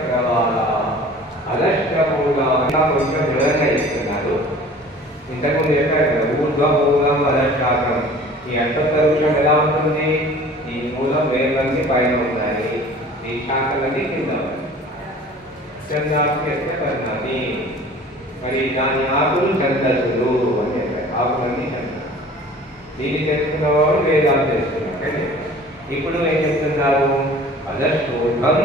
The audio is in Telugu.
ప్రవాదా అదశ్చ మూలానను సంతతాని కర్మానుబంధీని మనుష్యలోకే కొంచెం వివరంగా ఇస్తున్నారు ఇంతకుముందు చెప్పారు కదా ఊర్ధ్వమూలం అదశాఖం ఈ అంతర్దృశ్యం ఎలా ఉంటుంది ఈ మూలం వేర్లన్నీ పైన ఉన్నాయి ఈ శాఖలన్నీ కింద చంద్రాస్తి చందాస్యస్య పర్ణాన్ని మరి దాని ఆకులు చందసులు అని దీన్ని తెలుసుకున్న వాడు వేదాలు తెలుసుకున్నాడు ఇప్పుడు ఏం చెప్తున్నారు అదర్ శోభం